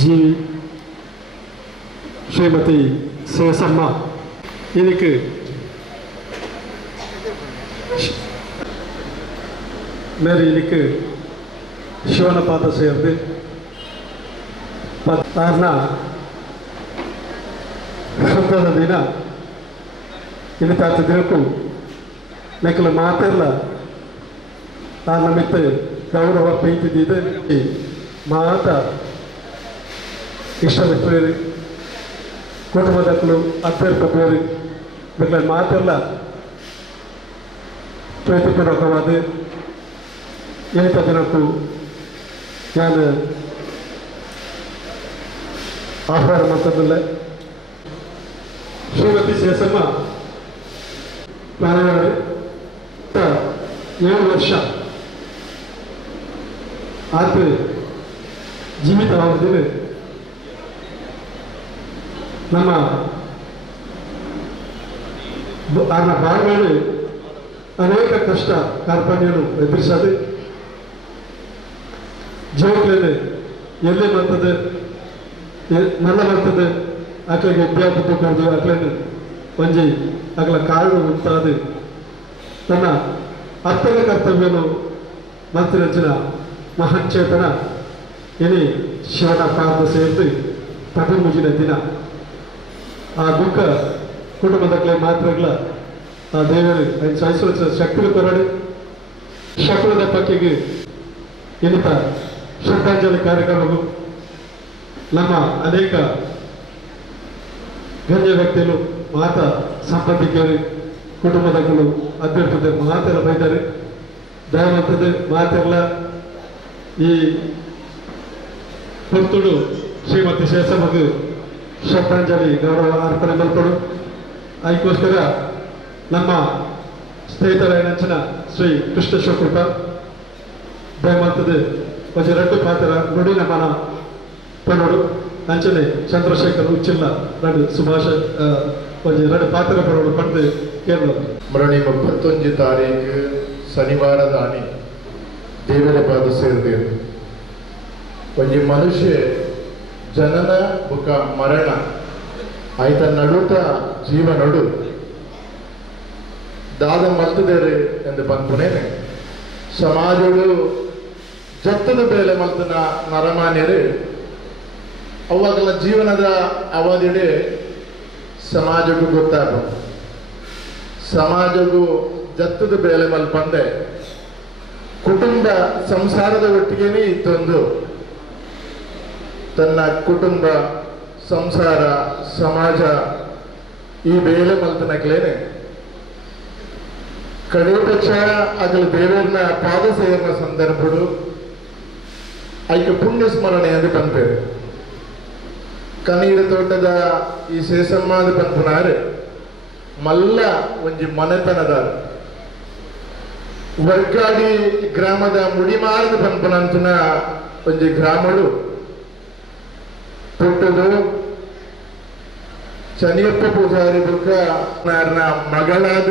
జీవి శ్రీమతి శేషమ్మ இதுக்கு மேரி இதுக்கு ಶಿವನ ಪಾದ ಸೇರಿದೆ ಕಾರಣ ಶುದ್ಧದ ದಿನ ಇಲ್ಲಿ ತಾತ ದಿನಕ್ಕೂ ಲೆಕ್ಕಲು ಮಾತೆಲ್ಲ ನನ್ನ ಮಿತ್ತ ಗೌರವ ಪ್ರೀತಿದಿದೆ ಮಾತ ಇಷ್ಟಪಟ್ಟರು ಕುಟುಂಬದಕ್ಕಳು ಅಭ್ಯರ್ಥಿಗಳು ಲೆಕ್ಕಲ ಮಾತೆಲ್ಲ ಪ್ರೀತಿಪೂರ್ವಕವಾದ ಏತ ದಿನಕ್ಕೂ ನಾನು ಆಹ್ವಾನ ಮಾಡ್ತಿದ್ದಿಲ್ಲ. ಶ್ರೀಮತಿ ಶೇಷಮ್ಮ ಪ್ರಾರಂಭ 7 ವರ್ಷ ಆತ ಜೀವಿತವಾಗಿದೆ. ನಮ್ಮ ಬಾಳ್ವೆಯಲ್ಲಿ ಅನೇಕ ಕಷ್ಟ ಕಾರ್ಪಣ್ಯಗಳು ಎದುರಿಸದೆ ಜೀವಕ್ಲೇನೆ ಎಲ್ಲಿ ಬರ್ತದೆ ಮಲ್ಲ ಬರ್ತದೆ ಆಕಳಿಗೆ ವಿದ್ಯಾರ್ಥಿ ಕರೆದು ಆಕಳನ್ನು ಒಂಜಿ ಆಕಳ ಕಾರಣ ಉಂಟಾದ ತನ್ನ ಅರ್ಥದ ಕರ್ತವ್ಯನು ಮಂತ್ರಿರಚನ ಮಹಚ್ಚೇತನ ಇನಿ ಶಿವನ ಪಾದ ಸೇರಿದು ಪ್ರಭು ಮುಗಿನ ದಿನ ಆ ದುಃಖ ಕುಟುಂಬದಕ್ಕೆ ಮಾತ್ರಗಳ ಆ ದೇವರು ಸಹಿಸುವ ಶಕ್ತಿಗಳು ಕೊರಡಿ ಶಕುಲದ ಪಕ್ಕಿಗೆ ಇನ್ನಿತ ಶ್ರದ್ಧಾಂಜಲಿ ಕಾರ್ಯಕ್ರಮಗಳು ನಮ್ಮ ಅನೇಕ ಗಣ್ಯ ವ್ಯಕ್ತಿಗಳು ಮಾತ ಸಂಬಂಧಿಕರು ಕುಟುಂಬದಗಳು ಅಭ್ಯರ್ಥಿ ಮಾತೆಲ್ಲ ಬೈತಾರೆ ದಯವಂತದ್ದು ಮಾತೆಲ್ಲ ಈ ಪುತ್ತೂರು ಶ್ರೀಮತಿ ಶೇಷಮ್ಮಗೂ ಶ್ರದ್ಧಾಂಜಲಿ ಗೌರವ ಅರ್ಪಣೆ ಮಲ್ಪಡು ಅದಕ್ಕೋಸ್ಕರ ನಮ್ಮ ಸ್ನೇಹಿತರ ನೆಂಚಿನ ಶ್ರೀ ಕೃಷ್ಣ ಶಿವಕೃಪ ದಯವಂತದ್ದು ಒಂದು 2 ಪಾತ್ರ ನುಡಿನ ಮನ ಪನ್ನೋಡು ಅಂಚನೆ ಚಂದ್ರಶೇಖರ್ ಉಚ್ಚಿಲ್ಲ 2 ಸುಭಾಷ ಒಂದು 2 ಪಾತ್ರ ಪನ್ನೋಡು ಪಡೆದು ಕೇರಳ ಮರಣಿ 31 ತಾರೀಕು ಶನಿವಾರದ ಆಣಿ ದೇವರ ಪಾದ ಸೇರಿದೆ. ಒಂದು ಮನುಷ್ಯ ಜನನ ಬುಕ ಮರಣ ಆಯ್ತ ನಡುತ ಜೀವ ನಡು ದಾದ ಮಲ್ತದೇರು ಎಂದು ಪಂಪುನೇನೆ ಸಮಾಜಗಳು ಜತ್ತದ ಬೇಲೆ ಮಲ್ತನ ನರಮಾನ್ಯರು ಅವಾಗಲ ಜೀವನದ ಅವಧಿಡೆ ಸಮಾಜಕ್ಕೂ ಗೊತ್ತಾಗ ಸಮಾಜಕ್ಕೂ ಜತ್ತದ ಬೇಲೆ ಮಲ್ಪಂದೆ ಕುಟುಂಬ ಸಂಸಾರದ ಒಟ್ಟಿಗೆನೇ ಇತ್ತೊಂದು ತನ್ನ ಕುಟುಂಬ ಸಂಸಾರ ಸಮಾಜ ಈ ಬೇಲೆ ಮಲ್ತನಕ್ಲೇನೆ ಕಡೆ ಪಕ್ಷ ಆಗಲು ದೇವರನ್ನ ಪಾದ ಸೇರಿನ ಸಂದರ್ಭಗಳು ಐಕ್ಯ ಪುಣ್ಯ ಸ್ಮರಣೆ ಅಂತ ಪಂಪೇರು ಕನೀರ ತೋಟದ ಈ ಶೇಷಮ್ಮಾದ ಪಂಪುನಾರೆ ಮಲ್ಲ ಒಂಜಿ ಮನೆತನದ ವರ್ಗಾಡಿ ಗ್ರಾಮದ ಮುಡಿಮಾರದ ಪಂಪನಂತನ ಒಂಜಿ ಗ್ರಾಮಡು ಪುಟ್ಟದು ಶನಿಯಪ್ಪ ಪೂಜಾರಿ ಬುಕ್ಕ ಮಗಳಾದ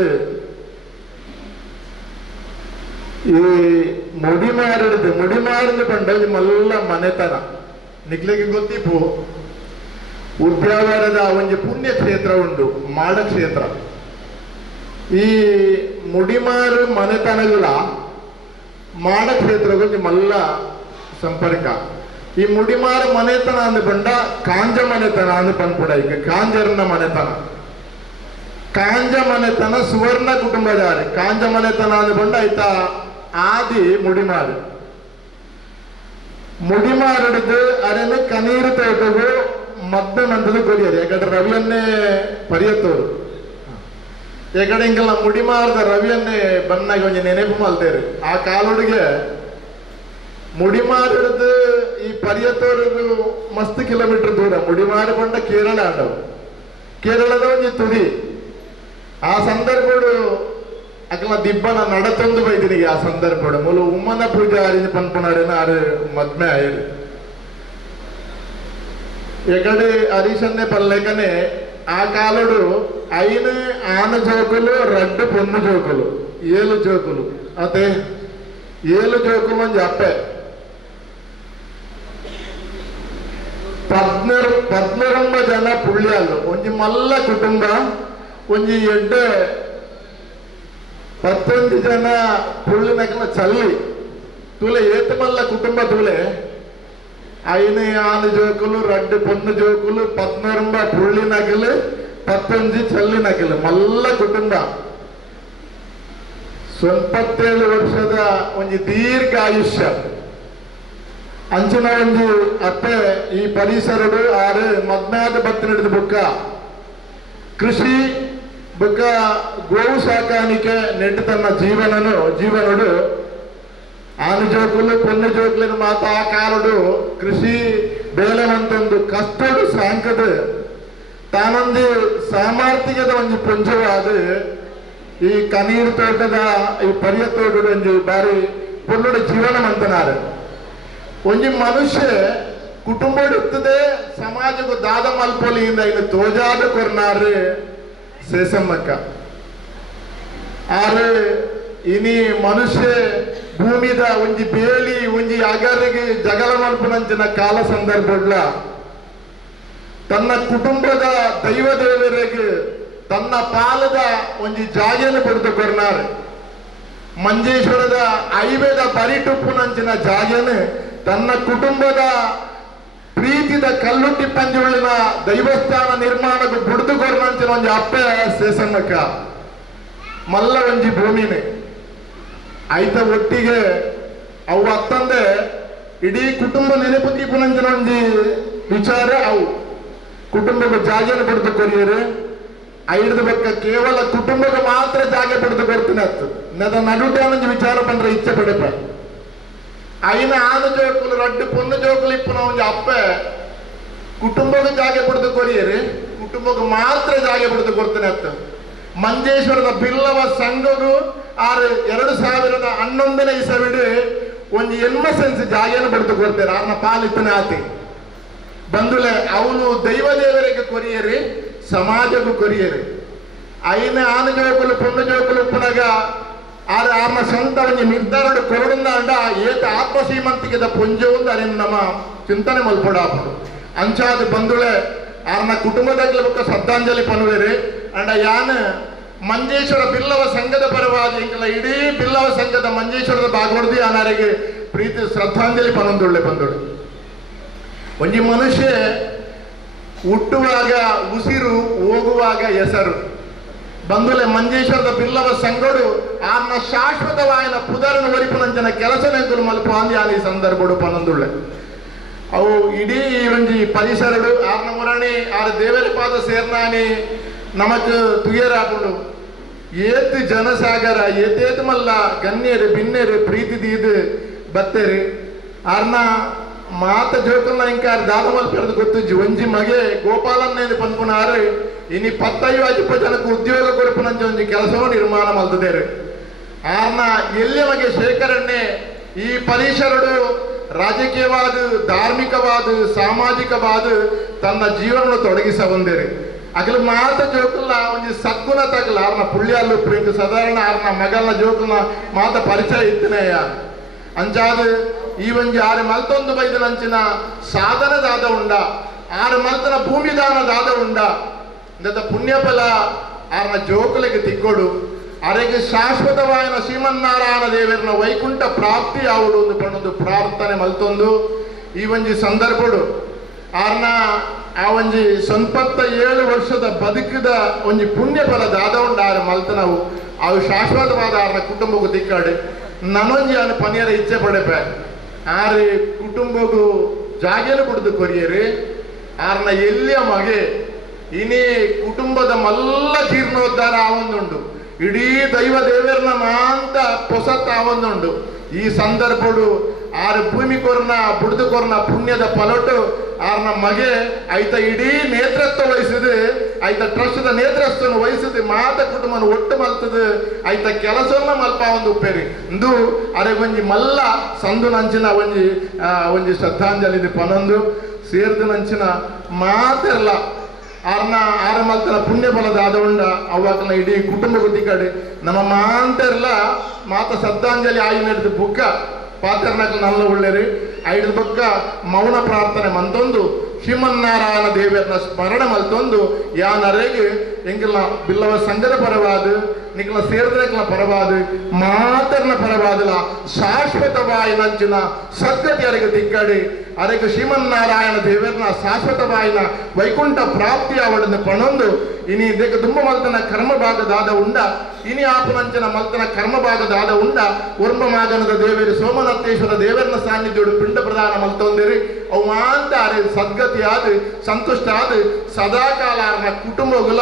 ಈ ಮುಡಿಮಾರದು ಪಂಡ ಮಲ್ಲ ಮನೆತನ ನಿಕ್ಲಿಗೆ ಗೊತ್ತಿಪ್ಪು ಉದ್ಯಾವರದ ಒಂಜಿ ಪುಣ್ಯ ಕ್ಷೇತ್ರ ಉಂಟು ಮಾಡ ಕ್ಷೇತ್ರ. ಈ ಮುಡಿಮಾರು ಮನೆತನಗಳ ಮಾಡ ಕ್ಷೇತ್ರಗೊಂದು ಮಲ್ಲ ಸಂಪರ್ಕ. ಈ ಮುಡಿಮಾರು ಮನೆತನ ಅಂದ ಪಂಡ ಕಾಂಜ ಮನೆತನ ಅಂದ ಪಂಪುಡ ಈಗ ಕಾಂಜರ್ನ ಮನೆತನ ಕಾಂಜ ಮನೆತನ ಸುವರ್ಣ ಕುಟುಂಬದಾರಿ ಕಾಂಜ ಮನೆತನ ಅಂದ ಪಂಡ ಆಯ್ತ ಆದಿ ಮುಡಿಮಾರು ಮುಡಿಮಾರಡಿದು ಅರೆನ್ನು ಕನೀರು ತೋಟವು ಮದ್ದನಂತದ ಕೊರಿಯರು ಯಾಕಂದ್ರೆ ರವಿಯನ್ನೇ ಪರಿಯತ್ತವರು ಯಾಕಡೆ ಹಿಂಗೆಲ್ಲ ಮುಡಿಮಾರದ ರವಿಯನ್ನೇ ಬನ್ನಾಗಿ ಒಂಜಿ ನೆನಪು ಮಲ್ತೇರು ಆ ಕಾಲೊಡಿಗೆ ಮುಡಿಮಾರಡಿದು ಈ ಪರಿಯತ್ತವ್ರಿಗೂ ಮಸ್ತ್ ಕಿಲೋಮೀಟರ್ ದೂರ ಮುಡಿಮಾರು ಬಂಡ ಕೇರಳ ಆಂಡವು ಕೇರಳದ ಒಂಜಿ ತುದಿ ಆ ಸಂದರ್ಭಡು ಅಕಲ ದಿಬ್ಬನ ನಡತೊಂದು ಬೈದಿನಿಗೆ ಆ ಸಂದರ್ಭಡು ಮೂಲ ಉಮ್ಮನ ಪೂಜೆ ಆರಿನ ಪನ್ಪುನಾರೇನ ಆರು ಮದ್ಮೆ ಆಯ್ರು ಎಕಡೆ ಹರೀಶನ್ನೇ ಪಲ್ಲೆಕನೆ ಆ ಕಾಲಡು ಐನು ಆನ ಜೋಕುಲು 2 ಪೊನ್ನು ಜೋಕುಲು 7 ಜೋಕುಲು ಅದೇ 7 ಜೋಕುಲು ಒಂಜಿ ಅಪ್ಪೆ 14 ಜನ ಪುಳ್ಯಾಲು ಒಂಜಿ ಮಲ್ಲ ಕುಟುಂಬ ಒಂಜಿ ಎಡ್ಡೆ 11 ಜನ ಪುಳ್ಳಿನಕಲ ಚಲ್ಲಿ ತೂಲೆ ಏತು ಮಲ್ಲ ಕುಟುಂಬ ತೂಲೆ ಐನು ಆನು ಜೋಕುಲು 2 ಪೊನ್ನು ಜೋಕುಲು 14 ಪುಳ್ಳಿನಕಲು 11 ಚಲ್ಲಿನಕಲು ಮಲ್ಲ ಕುಟುಂಬ 27 ವರ್ಷದ ಒಂಜಿ ದೀರ್ಘ ಆಯುಷ್ಯ ಅಂಚಿನ ಒಂದು ಅತ್ತೆ ಈ ಪರಿಸರಡು ಆರು ಮಗ್ನಾದ ಬತ್ತಿನಡಿದ ಬುಕ್ಕ ಕೃಷಿ ಬುಕ್ಕ ಗೋವು ಸಾಕಾಣಿಕೆ ನೆಟ್ಟು ತನ್ನ ಜೀವನಡು ಆನು ಜೋಕುಲು ಪೊನ್ನು ಜೋಕುಲಿನ ಮಾತ ಆ ಕಾಲಡು ಕೃಷಿ ಬೇಲವಂತೊಂದು ಕಷ್ಟಡು ಸಾಂಕದ ತಾನೊಂದು ಸಾಮರ್ಥ್ಯದ ಒಂದು ಪುಂಜವಾದ ಈ ಕನೀರು ತೋಟದ ಈ ಪರಿಯ ತೋಟದ ಒಂದು ಬಾರಿ ಪೊನ್ನುಡ ಜೀವನ ಮಂತನಾರು ಒಂಜಿ ಮನುಷ್ಯ ಕುಟುಂಬ ಇರ್ತದೆ ಸಮಾಜಕ್ಕೂ ದಾದ ಮಲ್ಪೊಲಿಯಿಂದ ಇನ್ನು ತೋಜಾದ ಕೊರ್ನಾರು ಸೇಸಮ್ಮಕ್ಕ ಆರು ಇನಿ ಮನುಷ್ಯ ಭೂಮಿದ ಒಂಜಿ ಬೇಲಿ ಒಂಜಿ ಅಗರಿಗೆ ಜಗಳ ಮಲ್ಪನಂಚಿನ ಕಾಲ ಸಂದರ್ಭಡ್ಲ ತನ್ನ ಕುಟುಂಬದ ದೈವ ದೇವರಿಗೆ ತನ್ನ ಪಾಲದ ಒಂಜಿ ಜಾಗೆಯನ್ನು ಪಡೆದು ಕೊರ್ನಾರು ಮಂಜೇಶ್ವರದ ಐವೇದ ಪರಿಟುಪ್ಪುನಂಚಿನ ಜಾಗೆಯನ್ನು ತನ್ನ ಕುಟುಂಬದ ಪ್ರೀತಿದ ಕಲ್ಲುಟ್ಟಿ ಪಂಜುಳಿನ ದೈವಸ್ಥಾನ ನಿರ್ಮಾಣಕ್ಕೆ ಬುಡ್ದು ಕೊರ್ನಂಚಿನ ಒಂಜಿ ಅಪ್ಪೆ ಸೇಸನ್ನಕ್ಕ ಮಲ್ಲ ಒಂಜಿ ಭೂಮಿನೇ ಆಯ್ತ ಒಟ್ಟಿಗೆ ಅವು ಅತ್ತಂದೆ ಇಡೀ ಕುಟುಂಬ ನೆನಪು ತೀಪುನಂಚಿನ ಒಂಜಿ ವಿಚಾರ ಅವು ಕುಟುಂಬಕ್ಕೆ ಜಾಗೆಯನ್ನು ಪಡೆದು ಕೊರಿಯರು ಐದು ಬಕ್ಕ ಕೇವಲ ಕುಟುಂಬಕ್ಕೆ ಮಾತ್ರ ಜಾಗೆ ಪಡೆದು ಕೊಡ್ತೀನಿ ಅತ್ತು ನದ ನಡುಟೆ ವಿಚಾರ ಬಂದ್ರೆ ಇಚ್ಛೆ ಪಡೆಪ ಐನ ಆನು ಜೋಕುಲು 2 ಪೊನ್ನು ಜೋಕುಲು ಇಪ್ಪನ ಒಂಜಿ ಅಪ್ಪೆ ಕುಟುಂಬಕ್ಕೆ ಜಾಗೆ ಪಡೆದು ಕೊರಿಯರು ಕುಟುಂಬಕ್ಕೆ ಮಾತ್ರ ಜಾಗೆ ಪಡೆದು ಕೊಡ್ತೀನಿ ಅತ್ತು ಮಂಜೇಶ್ವರದ ಬಿಲ್ಲವ ಸಂಘಗೂ ಆರು 2011 ಇಸವಿಡು ಒಂಜಿ ಎನ್ಮಸೆನ್ಸ್ ಜಾಗೆಯನ್ನು ಪಡೆದು ಕೊಡ್ತಾರೆ ಆರ್ನ ಪಾಲಿಪ್ಪನೆ ಆತಿ ಬಂದುಲೆ ಅವನು ದೈವ ದೇವರಿಗೆ ಕೊರಿಯರಿ ಸಮಾಜಕ್ಕೂ ಕೊರಿಯರಿ ಐನ ಆನು ಜೋಕುಲು ಪೊನ್ನು ಜೋಕುಲು ಉಪ್ಪನಾಗ ಆರ್ನ ಸ್ವಂತ ಒಂಜಿ ನಿರ್ಧಾರ ಕೊರಡುಂದ ಅಂಡ ಏತ ಆತ್ಮಸೀಮಂತಿಕೆದ ಪೊಂಜವುಂದು ಅರಿನ ನಮ್ಮ ಚಿಂತನೆ ಮಲ್ಪಡಾಪಡು ಅಂಚಾದ ಬಂದುಳೆ ಆರ್ನ ಕುಟುಂಬದಾಗಲ ಬೊಕ್ಕ ಶ್ರದ್ಧಾಂಜಲಿ ಪನ್ನುವೆರಿ ಅಂಡ ಯಾನ್ ಮಂಜೇಶ್ವರ ಬಿಲ್ಲವ ಸಂಘದ ಪರವಾಗಿ ಇಂಕಲ ಇಡೀ ಬಿಲ್ಲವ ಸಂಘದ ಮಂಜೇಶ್ವರದ ಭಾಗವರ್ದಿ ಆನಾರಿಗೆ ಪ್ರೀತಿ ಶ್ರದ್ಧಾಂಜಲಿ ಪನ್ನೊಂದುಳ್ಳೆ ಬಂದುಳೆ ಒಂಜಿ ಮನುಷ್ಯ ಹುಟ್ಟುವಾಗ ಉಸಿರು ಹೋಗುವಾಗ ಹೆಸರು ಬಂದುಲೆ ಮಂಜೇಶ್ವರದ ಬಿಲ್ಲವ ಸಂಘಡು ಆರ್ನ ಶಾಶ್ವತವಾಯಿನ ಪುದರನ್ನು ಒರಿಪುನಂಚನ ಕೆಲಸ ನೆಂಕುಲು ಮಲ್ಪ ಅಂದಿ ಆನಿ ಸಂದರ್ಭಡು ಪನ್ನೊಂದುಳ್ಳೆ ಅವು ಇಡೀ ಒಂಜಿ ಪರಿಸರಡು ಆರ್ನ ಮುರಣಿ ಆರು ದೇವರ ಪಾದ ಸೇರ್ನಾನಿ ನಮಕ್ ತುಯರಾಪುಂಡು ಏತ್ ಜನಸಾಗರ ಏತೇತ್ ಮಲ್ಲ ಗಣ್ಯರು ಬಿನ್ನೆರು ಪ್ರೀತಿ ದೀದು ಬತ್ತೇರಿ ಆರ್ನ ಮಾತ ಜೋಕಲ್ನ ಇಂಕಾರ ದಾದ ಮಲ್ಪೆರದು ಗೊತ್ತುಜ್ಜಿ ಒಂಜಿ ಮಗೆ ಗೋಪಾಲನ್ನೇದು ಪನ್ಪುನಾರು ಇನಿ 15-20 ಜನಕ್ಕೆ ಉದ್ಯೋಗ ಕೊರಪುನಂಚ ಒಂಜಿ ಕೆಲಸವನ್ನು ನಿರ್ಮಾಣ ಮಲ್ತದೇರು ಆರ್ನ ಎಲ್ಲಿ ಮಗೆ ಶೇಖರಣೆ ಈ ಪರಿಸರಡು ರಾಜಕೀಯವಾದ ಧಾರ್ಮಿಕವಾದ ಸಾಮಾಜಿಕವಾದ ತನ್ನ ಜೀವನವನ್ನು ತೊಡಗಿಸ ಬಂದೇರಿ ಅಗಲ ಮಾತ ಜೋಕುಲ್ಲ ಒಂಜಿ ಸದ್ಗುಣ ತಗಲ ಆರ್ನ ಪುಳ್ಯಾಲು ಪ್ರೀತಿ ಸಾಧಾರಣ ಆರ್ನ ಮಗಲ್ನ ಜೋಕುಲ್ನ ಮಾತ ಪರಿಚಯ ಇತ್ತನೆಯ ಅಂಚಾದ ಈ ಒಂಜಿ 6 ಮಲ್ತೊಂದು ಬೈದನಂಚಿನ ಸಾಧನ ದಾದ ಉಂಡ 6 ಮಲ್ತನ ಭೂಮಿದಾನ ದಾದ ಉಂಡ ಇಂದ ಪುಣ್ಯಫಲ ಆರ್ನ ಜೋಕುಲಿಗೆ ತಿಕ್ಕೊಡು ಅರೆಗೆ ಶಾಶ್ವತವಾಯಿನ ಶ್ರೀಮನ್ನಾರಾಯಣ ದೇವರನ ವೈಕುಂಠ ಪ್ರಾಪ್ತಿ ಯಾವುದು ಒಂದು ಪಣ್ಣದು ಪ್ರಾರ್ಥನೆ ಮಲ್ತೊಂದು ಈ ಒಂಜಿ ಸಂದರ್ಭಡು ಆರ್ನ ಆ ಒಂಜಿ 27 ವರ್ಷದ ಬದುಕಿದ ಒಂಜಿ ಪುಣ್ಯಫಲ ದಾದ ಉಂಡ ಆರು ಮಲ್ತನವು ಅವು ಶಾಶ್ವತವಾದ ಆರ್ನ ಕುಟುಂಬಕ್ಕೂ ತಿಕ್ಕಾಡು ನನೊಂಜಿ ಅನ್ನು ಪನಿಯರ ಇಚ್ಛೆ ಪಡೆಪೆ ಆರು ಕುಟುಂಬಗೂ ಜಾಗೆಲು ಬಿಡ್ದು ಕೊರಿಯರಿ ಆರ್ನ ಎಲ್ಲಿಯ ಮಗೆ ಇನಿ ಕುಟುಂಬದ ಮಲ್ಲ ಜೀರ್ಣೋದ್ಧಾರ ಆವೊಂದುಂಡು ಇಡೀ ದೈವ ದೇವರನ ಮಾಂತ ಪೊಸತ್ ಆವೊಂದುಂಡು ಈ ಸಂದರ್ಭಡು ಆರು ಭೂಮಿ ಕೊರ್ನ ಬುಡ್ದು ಕೊರ್ನ ಪುಣ್ಯದ ಪಲಟು ಆರ್ನ ಮಗೆ ಐತ ಇಡೀ ನೇತೃತ್ವ ವಹಿಸಿದು ಐತ ಟ್ರಸ್ಟ್ದ ನೇತೃತ್ವವನ್ನು ವಹಿಸಿದು ಮಾತ ಕುಟುಂಬನ ಒಟ್ಟು ಮಲ್ತದು ಐತ ಕೆಲಸವನ್ನ ಮಲ್ಪ ಒಂದು ಉಪ್ಪೇರಿ ಇಂದು ಅರೆ ಒಂಜಿ ಮಲ್ಲ ಸಂದು ನಂಚಿನ ಒಂಜಿ ಶ್ರದ್ಧಾಂಜಲಿ ಪನೊಂದು ಸೇರ್ದು ನಂಚಿನ ಮಾತೆಲ್ಲ ಆರ್ನ ಆರ ಮಲ್ತನ ಪುಣ್ಯ ಫಲದ ಆದವುಂಡ ಅವಾಕನ ಇಡೀ ಕುಟುಂಬ ಗುದ್ದಿಕಾಡು ನಮ್ಮ ಮಾಂತೆರ್ಲ ಮಾತ ಶ್ರದ್ಧಾಂಜಲಿ ಆಯಿ ನಡೆದು ಬುಕ್ಕ ಪಾತ್ರನಕ್ಕೆ ನಲ್ಲ ಒಳ್ಳೆರಿ ಐದು ಬೊಕ್ಕ ಮೌನ ಪ್ರಾರ್ಥನೆ ಮಂತೊಂದು ಶ್ರೀಮನ್ನಾರಾಯಣ ದೇವರನ್ನ ಸ್ಮರಣೆ ಮಲ್ತೊಂದು ಯಾನರೆಗೆ ಎಂಗೆಲ್ಲ ಬಿಲ್ಲವ ಸಂಘದ ಪರವಾದ ನಿಕ್ಲ ಸೇರಿದ್ರೆಕ್ಲ ಪರವಾದ ಮಾತರ್ನ ಪರವಾದಲ ಶಾಶ್ವತವಾಯಿ ನಂಚಿನ ಸದ್ಗತಿ ಅರೆಗೆ ತಿಕ್ಕಡಿ ಅರೆಗೆ ಶ್ರೀಮನ್ನಾರಾಯಣ ದೇವರನ್ನ ಶಾಶ್ವತವಾಯಿನ ವೈಕುಂಠ ಪ್ರಾಪ್ತಿ ಅವಳನ್ನು ಪಣೊಂದು ಇನಿ ಇದಕ್ಕೆ ತುಂಬ ಮಲ್ತನ ಕರ್ಮ ಭಾಗದಾದ ಉಂಡ ಇನಿ ಆಪನಂಚನ ಮಲ್ತನ ಕರ್ಮ ಭಾಗದಾದ ಉಂಡ ಒರ್ಮ ಮಾಗನದ ದೇವರು ಸೋಮನಾಥೇಶ್ವರ ದೇವರನ್ನ ಸಾನ್ನಿಧ್ಯೋಡು ಪಿಂಡ ಪ್ರದಾನ ಮಲ್ತೊಂದಿರಿ ಅವು ಮಾಂತ ಅರೆ ಸದ್ಗತಿ ಆದ ಸಂತುಷ್ಟ ಆದ ಸದಾಕಾಲ ಅವ್ರನ್ನ ಕುಟುಂಬಗಳ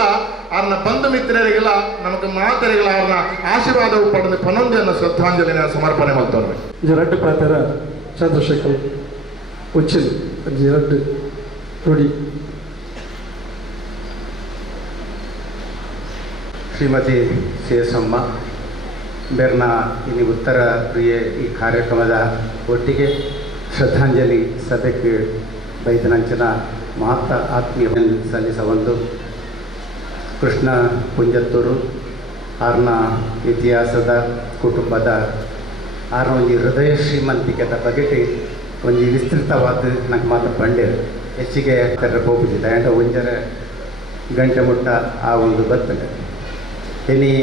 ಅವ್ರನ್ನ ಬಂಧು ಮಿತ್ರರಿಗೆಲ್ಲ ನಮಗೆ ಮಾತರಿಗಳ ಅವ್ರನ್ನ ಆಶೀರ್ವಾದವು ಪಡೆದು ಪನೊಂದಿಯನ್ನು ಶ್ರದ್ಧಾಂಜಲಿನ ಸಮರ್ಪಣೆ ಮಾಡ್ತಾರೆ. ಇದು ರಡ್ಡು ಪಾತ್ರ ಚಂದ್ರಶೇಖರ್ ಉಚ್ಚಿಲ್ ಅದು ಎರಡು ನುಡಿ. ಶ್ರೀಮತಿ ಸೇಸಮ್ಮ ಬೆರ್ನ ಇನ್ನು ಉತ್ತರ ಪ್ರಿಯ ಈ ಕಾರ್ಯಕ್ರಮದ ಒಟ್ಟಿಗೆ ಶ್ರದ್ಧಾಂಜಲಿ ಸಭೆಗೆ ಬೈದನಂಚಿನ ಮಹತ್ತ ಆತ್ಮೀಯ ಸಲ್ಲಿಸ ಒಂದು ಕೃಷ್ಣ ಪುಂಜತ್ತೂರು ಆರ್ನ ಇತಿಹಾಸದ ಕುಟುಂಬದ ಆರ್ನ ಒಂದು ಹೃದಯ ಶ್ರೀಮಂತಿಕೆದ ಬಗೆಗೆ ಒಂದು ವಿಸ್ತೃತವಾದ ನಂಗೆ ಮಾತು ಬಂಡೆ ಹೆಚ್ಚಿಗೆ ಹೋಗುದಿಲ್ಲ ಎಂಟ ಒಂಜರ ಗಂಟೆ ಮುಟ್ಟ ಆ ಒಂದು ಬರ್ತದೆ ಇನಿ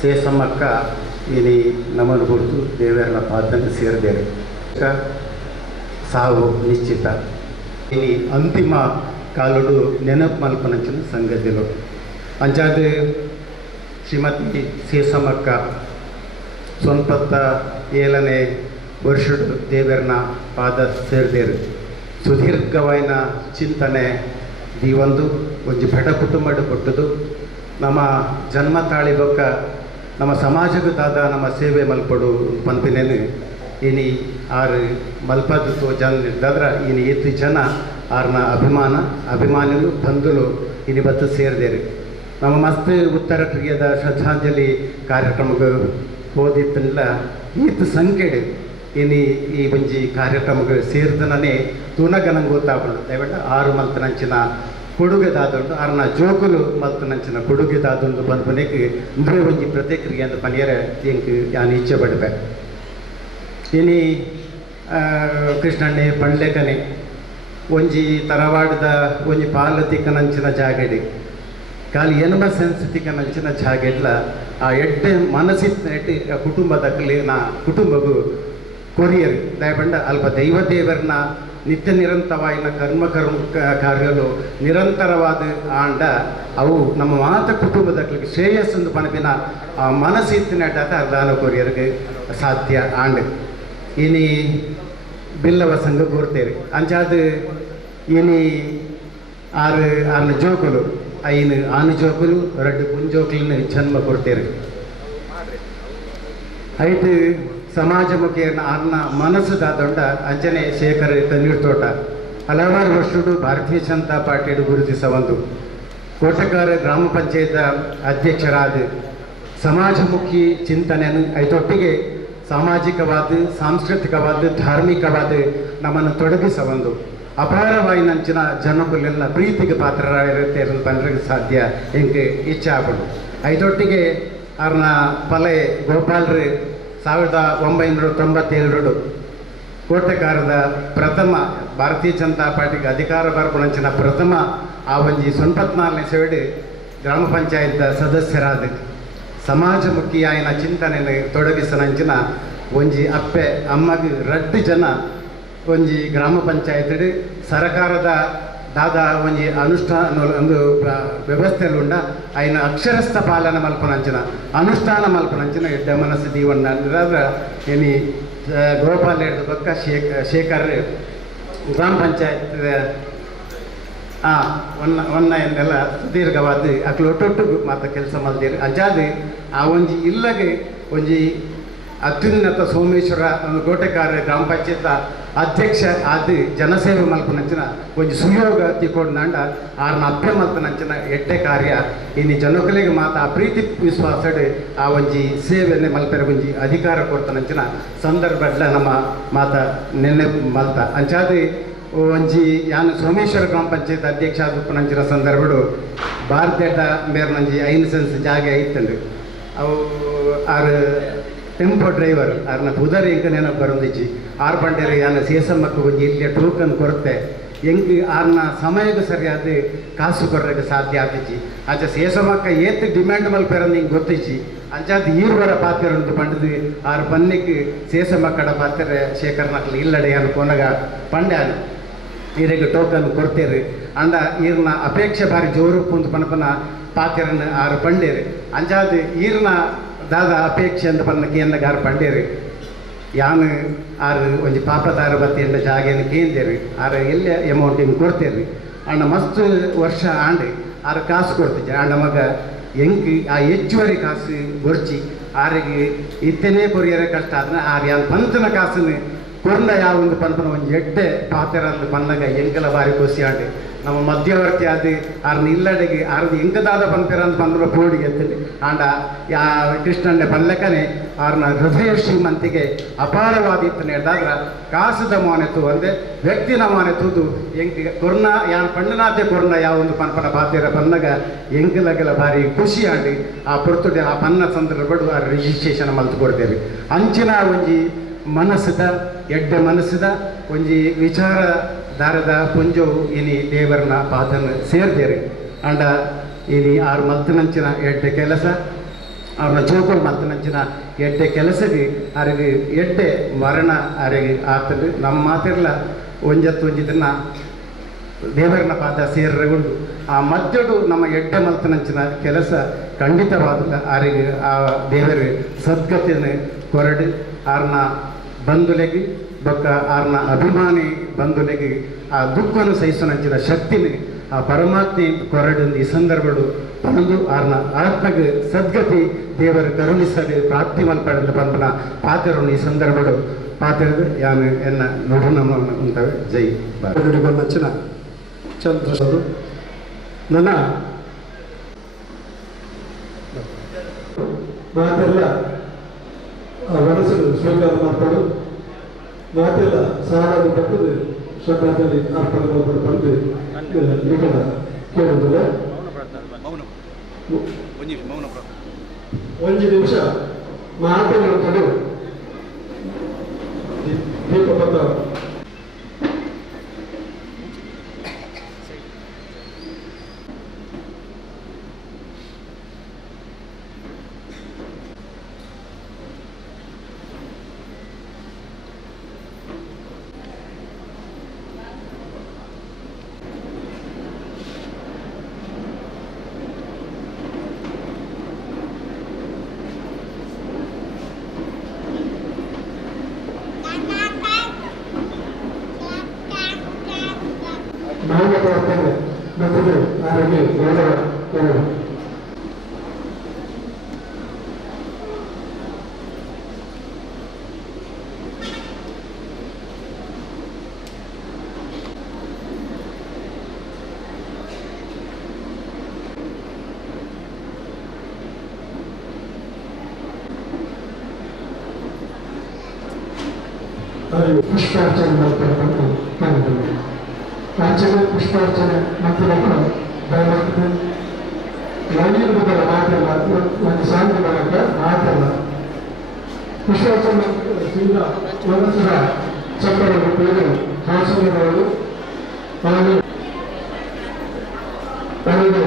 ಸೇಸಮ್ಮಕ್ಕ ಇನಿ ನಮ್ಮನ್ನು ಗುರುತು ದೇವರನ್ನ ಪಾದಂತ ಸೇರಿದ್ದೇವೆ ಸಾವು ನಿಶ್ಚಿತ ಇನಿ ಅಂತಿಮ ಕಾಲುಡು ನೆನಪು ಮಲ್ಪನಂಚಿನ ಸಂಗತಿಗಳು ಅಂಚಾದ ಶ್ರೀಮತಿ ಸೇಸಮ್ಮಕ್ಕ ಸೊನ್ಪತ್ತ 7ನೇ ವರ್ಷಡು ದೇವರನ್ನ ಪಾದ ಸೇರಿದೇರು ಸುದೀರ್ಘವಾಯಿನ ಚಿಂತನೆ ಒಂದು ಬಡ ಕುಟುಂಬಡು ಕೊಟ್ಟದು ನಮ್ಮ ಜನ್ಮ ತಾಳಿ ಬೊಕ್ಕ ನಮ್ಮ ಸಮಾಜಕ್ಕೆ ದಾದ ನಮ್ಮ ಸೇವೆ ಮಲ್ಪಡು ಪಂಪಿನೇನು ಇನಿ ಆರು ಮಲ್ಪದು ಜನ ಇದ್ದಾದ್ರ ಇನಿ ಎತ್ತು ಜನ ಆರ್ನ ಅಭಿಮಾನಿಗಳು ಬಂಧುಗಳು ಇನಿ ಬತ್ತು ಸೇರಿದೇರು ನಮ್ಮ ಮಸ್ತ್ ಉತ್ತರ ಕ್ರಿಯದ ಶ್ರದ್ಧಾಂಜಲಿ ಕಾರ್ಯಕ್ರಮಕ್ಕೆ ಹೋದಿತ್ತಲ್ಲ ಈತ ಸಂಖ್ಯೆ ಇನಿ ಈ ಒಂಜಿ ಕಾರ್ಯಕ್ರಮಕ್ಕೆ ಸೇರಿದನೇ ತುನಗನಂಗೆ ಗೊತ್ತಾಗ್ಬಿಡು ದಯವಿಟ್ಟು 6 ಮಲ್ತನಂಚಿನ ಕೊಡುಗೆದಾದುಂಡು ಆರ್ನ ಜೋಕುಲು ಮಲ್ತನಂಚಿನ ಕೊಡುಗೆದಾದುಂಡು ಬಂದ ಮನೆಗೆ ಇಂದ್ರೆ ಒಂಜಿ ಪ್ರತಿಕ್ರಿಯೆ ಅಂತ ಪನಿಯರೆ ಎಂಕ್ ನಾನು ಇಚ್ಛೆ ಪಡ್ಬೆ ಇನಿ ಕೃಷ್ಣಣ್ಣೆ ಪಂಡ್ಲೆಕನೆ ಒಂಜಿ ತರವಾಡದ ಒಂಜಿ ಪಾಲತಿಕನಂಚಿನ ಜಾಗಡಿ ಖಾಲಿ ಎನ್ಬ ಸೆನ್ಸಿಟಿಕನಂಚಿನ ಜಾಗೆಡ್ಲ ಆ ಎಡ್ಡೆ ಮನಸ್ಸಿನ ಎಡ್ಡೆ ಕುಟುಂಬದಲ್ಲಿ ನಾ ಕುಟುಂಬಗೂ ಕೊರಿಯರ್ ದಯಪಂಡ ಅಲ್ಪ ದೈವ ದೇವರನ್ನ ನಿತ್ಯ ನಿರಂತರವಾಯಿನ ಕಾರ್ಯಗಳು ನಿರಂತರವಾದ ಆಂಡ ಅವು ನಮ್ಮ ಮಾತ ಕುಟುಂಬದಲ್ಲಿ ಶ್ರೇಯಸ್ಸಂದು ಪಣಪಿನ ಆ ಮನಸ್ಸಿತ್ತಿನ ದಾನ ಕೊರಿಯರ್ಗೆ ಸಾಧ್ಯ ಆಂಡ್ ಇನಿ ಬಿಲ್ಲವ ಸಂಘ ಕೋರ್ತೇವೆ ಅಂಚಾದ ಇನಿ ಆರ್ನ ಜೋಕುಲು ಐನು ಆನು ಜೋಕುಲು 2 ಕುಂಜೋಕುಲನ್ನ ಜನ್ಮ ಕೊಡ್ತೇವೆ ಐದು ಸಮಾಜಮುಖಿ ಆರ್ನ ಮನಸ್ಸು ದಾದೊಂಡ ಅಂಜನೆ ಶೇಖರ್ ತಣ್ಣೀರ್ ತೋಟ ಹಲವಾರು ವರ್ಷಡು ಭಾರತೀಯ ಜನತಾ ಪಾರ್ಟಿಯು ಗುರುತಿಸ ಒಂದು ಕೋಟಕಾರ ಗ್ರಾಮ ಪಂಚಾಯತ್ ಅಧ್ಯಕ್ಷರಾದ ಸಮಾಜಮುಖಿ ಚಿಂತನೆಯನ್ನು ಐತೊಟ್ಟಿಗೆ ಸಾಮಾಜಿಕವಾದ ಸಾಂಸ್ಕೃತಿಕವಾದ ಧಾರ್ಮಿಕವಾದ ನಮ್ಮನ್ನು ತೊಡಗಿಸ ಒಂದು ಅಪಾರವಾಯಿನಂಚಿನ ಜನಕುಲೆಲ್ಲ ಪ್ರೀತಿಗೆ ಪಾತ್ರರಾಗಿರುತ್ತೆ ಬಂದ್ರೆ ಸಾಧ್ಯ ಹೆಂಗೆ ಇಚ್ಛೆ ಆಗ್ಬೋದು ಐತೊಟ್ಟಿಗೆ ಅವ್ರನ್ನ ಪಲೆ ಗೋಪಾಲ್ರು 1997 ಕೋಟೆಕಾರದ ಪ್ರಥಮ ಭಾರತೀಯ ಜನತಾ ಪಾರ್ಟಿಗೆ ಅಧಿಕಾರ ಬರ್ಪಣಂಚಿನ ಪ್ರಥಮ ಆ ಒಂಜಿ 94ನೇ ಸೇವೆಡು ಗ್ರಾಮ ಪಂಚಾಯತ್ ಸದಸ್ಯರಾದ ಸಮಾಜಮುಖಿ ಆಯ್ನ ಚಿಂತನೆಯನ್ನು ತೊಡಗಿಸನಂಚಿನ ಒಂಜಿ ಅಪ್ಪೆ ಅಮ್ಮಗೆ 2 ಜನ ಒಂಜಿ ಗ್ರಾಮ ಪಂಚಾಯತ್ ಸರಕಾರದ ದಾದ ಒಂಜಿ ಅನುಷ್ಠಾನ ಒಂದು ವ್ಯವಸ್ಥೆಯಲ್ಲುಂಡ ಆಯ್ನ ಅಕ್ಷರಸ್ಥ ಪಾಲನೆ ಮಲ್ಪನಂಚಿನ ಅನುಷ್ಠಾನ ಮಲ್ಪನಂಚಿನ ಎಡ್ಡ ಮನಸ್ಸು ದೀವಣ್ಣ ಅಂದ್ರೆ ಏನಿ ಗೋಪಾಲ್ ಹಿಡಿದ ಪಕ್ಕ ಶೇಖರ್ ಗ್ರಾಮ ಪಂಚಾಯತ್ ಒಂದೆಲ್ಲ ಸುದೀರ್ಘವಾದ ಅಕ್ಲು ಒಟ್ಟೊಟ್ಟಿಗೆ ಮಾತ್ರ ಕೆಲಸ ಮಲ್ದಿರು ಅಜಾದು ಆ ಒಂಜಿ ಇಲ್ಲಗೆ ಒಂಜಿ ಅತ್ಯುನ್ನತ ಸೋಮೇಶ್ವರ ಒಂದು ಕೋಟೆಕಾರ ಗ್ರಾಮ ಪಂಚಾಯತ್ ಅಧ್ಯಕ್ಷ ಆದ ಜನಸೇವೆ ಮಲ್ಪನಂಚಿನ ಒಂಜಿ ಸುಯೋಗ ತಿಕೊಂಡ ಆರ್ನ ಅಪ್ಪೆ ಮಲ್ಪನಂಚಿನ ಎಡ್ಡೆ ಕಾರ್ಯ ಇನ್ನು ಜನಕಲಿಗೆ ಮಾತ ಆ ಪ್ರೀತಿ ವಿಶ್ವಾಸಡ್ ಆ ಒಂಜಿ ಸೇವೆಯನ್ನೇ ಮಲ್ಪೆರ ಒಂಜಿ ಅಧಿಕಾರ ಕೊಡ್ತನಂಚಿನ ಸಂದರ್ಭಡ್ಲ ನಮ್ಮ ಮಾತ ನೆನ್ನೆ ಮಲ್ತ ಅಂಚಾದ ಒಂಜಿ ಯಾನು ಸೋಮೇಶ್ವರ ಗ್ರಾಮ ಪಂಚಾಯತ್ ಅಧ್ಯಕ್ಷ ಆದಪ್ಪನಂಚಿನ ಸಂದರ್ಭಡು ಭಾರತದ ಮೇರೆ ನಂಜಿ 5 ಸೆನ್ಸ್ ಜಾಗ ಐತಂಡು ಅವು ಆರು ಟೆಂಪೋ ಡ್ರೈವರ್ ಅರ್ನ ಪುದರ್ ಎಂಕ ನೆನಪು ಬರೊಂದಿಜ್ಜಿ ಆರು ಪಂಡೇರು ಯಾನ ಸೇಸಮ್ಮಕ್ಕ ಒಂಜಿ ಇಲ್ಲಿಯ ಟೋಕನ್ ಕೊರತೆ ಎಂಕ್ ಆರ್ನ ಸಮಯಕ್ಕೆ ಸರಿಯಾದ ಕಾಸು ಕೊರ್ರಕ್ಕೆ ಸಾಧ್ಯ ಆದಿಜ್ಜಿ ಅಂಚ ಸೇಸಮ್ಮಕ್ಕ ಏತ್ ಡಿಮ್ಯಾಂಡ್ ಮಲ್ಪೆರ ನಿಂಗೆ ಗೊತ್ತಿಜ್ಜಿ ಅಂಚಾದ ಈರುವರ ಪಾತ್ರ ಉಂಟು ಪಂಡದು ಆರು ಪನ್ನಿಗೆ ಸೇಸಮ್ಮಕ್ಕಡ ಪಾತ್ರ ಶೇಖರ್ನಕ್ಲು ಇಲ್ಲಡೆ ಅನ್ನು ಕೊನಗ ಪಂಡ್ಯಾನು ಈರೆಗೆ ಟೋಕನ್ ಕೊಡ್ತೇರು ಅಂಡ ಈರ್ನ ಅಪೇಕ್ಷೆ ಬಾರಿ ಜೋರು ಪುಂದು ಪನಪನ ಪಾತ್ರನ ಆರು ಪಂಡೇರು ಅಂಚಾದ ಈರ್ನ ದಾದ ಅಪೇಕ್ಷೆ ಅಂತ ಪನ್ನಕ್ಕೆ ಎಂದಾಗ ಆರು ಪಂಡೇರು ಯಾನು ಆರು ಒಂಜಿ ಪಾಪದಾರ ಬತ್ತಿ ಎಂಡ ಜಾಗೇನು ಕೇಂದೇರು ಆರು ಎಲ್ಲ ಅಮೌಂಟ್ ಹಿಂಗೆ ಕೊಡ್ತೇರಿ ಅಣ್ಣ ಮಸ್ತ್ ವರ್ಷ ಆಂಡೆ ಆರು ಕಾಸು ಕೊಡ್ತಿದ್ದೆ ಅಣ್ಣ ಮಗ ಎಂಕ್ ಆ ಹೆಚ್ಚುವರಿ ಕಾಸು ಗೊರ್ಚಿ ಆರಿಗೆ ಇತ್ತನೇ ಕೊರಿಯರ ಕಷ್ಟ ಆದ್ರೆ ಆರು ಯಾರು ಪಂಚನ ಕಾಸನ್ನು ಕೊರ್ಲ ಯಾವ ಒಂದು ಪನ್ಪನ ಒಂದು ಎಡ್ಡೆ ಪಾತ್ರಂದು ಪನ್ನಗ ಎಂಕಲ ಬಾರಿ ಖುಷಿ ಆಂಡೆ ನಮ್ಮ ಮಧ್ಯವರ್ತಿ ಆದ ಆರ್ನ ಇಲ್ಲಡೆಗೆ ಆರ್ದು ಎಂಕದಾದ ಪನ್ಪೆರ ಅಂತ ಪಂದ್ರ ಪೋಡಿಗೆ ಎತ್ತಲಿ ಆಂಡ ಯಾ ಕೃಷ್ಣಂಡೆ ಪಲ್ಲಕ್ಕನೆ ಆರ್ನ ಹೃದಯ ಶ್ರೀಮಂತಿಗೆ ಅಪಾರವಾದಿತ್ತನೆ ಹೇಳಿದಾದ್ರೆ ಕಾಸದ ಮಾನೆತು ಅಂದರೆ ವ್ಯಕ್ತಿನ ಮಾನೆತುದು ಎಂಕ ಕೊರ್ನ ಯಾನ್ ಪಂಡನಾತೆ ಕೊರ್ನ ಯಾವ ಒಂದು ಪನ್ಪನ ಪಾತ್ರೆ ಪನ್ನಗ ಎಂಕಲಗೆಲ್ಲ ಬಾರಿ ಖುಷಿ ಆಂಡಿ ಆ ಪೊರ್ತುಡೆ ಆ ಪನ್ನ ಸಂದರ್ಭಡು ಆ ರಿಜಿಸ್ಟ್ರೇಷನ್ ಮಲ್ತು ಕೊಡ್ತೇವೆ ಅಂಚಿನ ಒಂಜಿ ಮನಸ್ಸದ ಎಡ್ಡೆ ಮನಸ್ಸದ ಒಂಜಿ ವಿಚಾರ ದಾರದ ಪುಂಜವು ಇನಿ ದೇವರನ ಪಾದನ ಸೇರ್ದೇರಿ ಅಂಡ ಇನಿ ಆರು ಮಲ್ತನಂಚಿನ ಎಡ್ಡೆ ಕೆಲಸ ಅವ್ರನ್ನ ಚೌಕಲ್ ಮಲ್ತನಂಚಿನ ಎಡ್ಡೆ ಕೆಲಸಗೆ ಅವರಿಗೆ ಎಡ್ಡೆ ಮರಣ ಅವರಿಗೆ ಆತದು ನಮ್ಮ ಮಾತಿರಲ್ಲ ಒಂಜತ್ತೊಂಜಿದನ್ನ ದೇವರನ ಪಾದ ಸೇರಗೊಂಡು ಆ ಮಧ್ಯಡು ನಮ್ಮ ಎಡ್ಡೆ ಮಲ್ತನಂಚಿನ ಕೆಲಸ ಖಂಡಿತವಾದ ಅವರಿಗೆ ಆ ದೇವರ ಸದ್ಗತಿಯನ್ನು ಕೊರಡು ಆರ್ನ ಬಂಧುಲೆಗೆ ಬೊಕ್ಕ ಆರ್ನ ಅಭಿಮಾನಿ ಬಂಧುಲೆಗೆ ಆ ದುಃಖವನ್ನು ಸಹಿಸೋನಂಚಿನ ಶಕ್ತಿನಿ ಆ ಪರಮಾತ್ಮೆ ಕೊರಡಿಂದ ಈ ಸಂದರ್ಭಗಳು ಪಣದು ಆರ್ನ ಆತ್ಮಗೆ ಸದ್ಗತಿ ದೇವರು ಕರುಣಿಸಲಿ ಪ್ರಾಪ್ತಿ ಮಲ್ಪಡಲು ಪಂಪನ ಪಾತ್ರವನ್ನು ಈ ಸಂದರ್ಭಗಳು ಪಾತ್ರದ ಯಾನು ಎನ್ನ ನುಡು ನಮ್ಮ ಉಂಟವೆ ಜೈ ನಚ್ಚಿನ ಚಂದ್ರಶರು ನನ್ನ ಮಾತೆಲ್ಲ ಮನಸ್ಸನ್ನು ಸ್ವೀಕಾರ ಮಾಡ್ಕೊಂಡು ಮಾತೆಲ್ಲ ಸಾಲಾಗಿ ಬರ್ತದೆ ಶ್ರದ್ಧಾಂಜಲಿ ಅರ್ಪಣೆ ಮಾಡ್ಕೊಂಡು ಬಂದು ನಿಕಟ ಕೇಳುವುದಿಲ್ಲ ಒಂದು ನಿಮಿಷ ಮಾತನಾಡ್ಕೊಂಡು ದೀಪ ಬಂದ ನಾಮಕರ್ತನೆ ಮತ್ತು ಆರೋಗ್ಯ ಗೌರವ ಕೇಳುವ ಪುಷ್ಪಾರ್ಚನೆ ಮಾಡತಕ್ಕಂಥ ಕಾರ್ಯಕ್ರಮ ರಾಜ್ಯದ ಪುಷ್ಪಾರ್ಚನೆ ಮತ್ತು ದಯಮಾಡಿ ಲೈಂಗಿಕದ ಮಾತಲ್ಲ ಒಂದು ಸಾಂಗ್ ಮಾಡಕ್ಕೆ ಮಾತಲ್ಲ ಪುಷ್ಪಾರ್ಚನೆ ಸೀದಾ ಮನಸ್ಸರ ಚಪ್ಪರ ಪೇರು ಹಾಸನಗಳು ಅವರಿಗೆ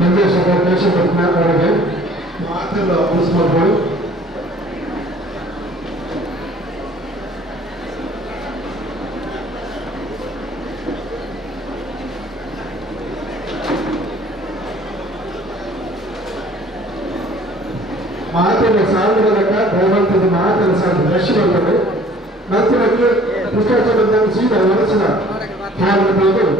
ನಂದೇಶ್ವರ ದೇಶಪಟ್ನ ಅವರಿಗೆ ಮಾತಲ್ಲ ಉಳಿಸ್ಬೋದು ಮಾತಿನ ಸಾಂಗ್ರದಕ್ಕ ಭಗವಂತದ ಮಾತಿನ ಸಾಂಗ್ ದರ್ಶನ ಮತ್ತು ಪುಸ್ತಕ ಸೀದಾ ಮನಸ್ಸಿನ ಹಾಲು